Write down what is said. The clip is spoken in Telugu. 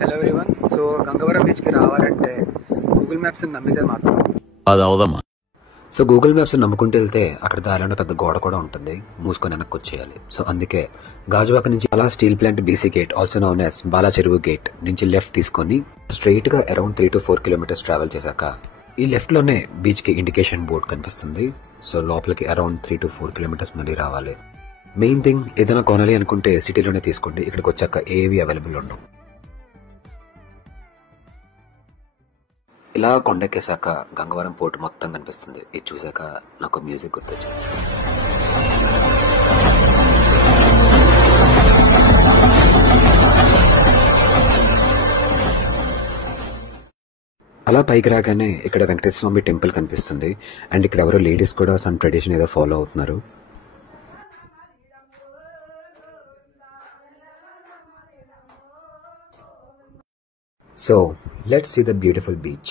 Hello everyone. సో గంగవరం బీచ్కి రావాలంటే గూగుల్ మ్యాప్స్ నమ్మితే మాత్రం అది అవదమ్మా. సో గూగుల్ మ్యాప్స్ నమ్ముకుంటూ వెళ్తే అక్కడ దారిలో పెద్ద గోడ కూడా ఉంటుంది, మూసుకొని వెనక్కి వచ్చేయాలి. సో అందుకే గాజువాక నుంచి అలా steel plant BC gate, also known as Bala చెరువు గేట్ నుంచి లెఫ్ట్ తీసుకొని స్ట్రైట్ గా అరౌండ్ 3 to 4 kilometers ట్రావెల్ చేశాక ఈ లెఫ్ట్ లోనే బీచ్ కి ఇండికేషన్ బోర్డ్ కనిపిస్తుంది. సో లోపలికి అరౌండ్ 3 to 4 kilometers మళ్ళీ రావాలి. మెయిన్ థింగ్, ఏదైనా కొనాలి అనుకుంటే సిటీలోనే తీసుకోండి, ఇక్కడికి వచ్చాక ఏవి అవైలబుల్ ఉండవు. ఇలా కొండెక్కేశాక గంగవరం పోర్ట్ మొత్తం కనిపిస్తుంది. ఇది చూసాక నాకు మ్యూజిక్ గుర్తొచ్చింది. అలా పైకి రాగానే ఇక్కడ వెంకటేశ్వర స్వామి టెంపుల్ కనిపిస్తుంది. అండ్ ఇక్కడ ఎవరో లేడీస్ కూడా సమ్ ట్రెడిషన్ ఏదో ఫాలో అవుతున్నారు. So let's see the beautiful beach.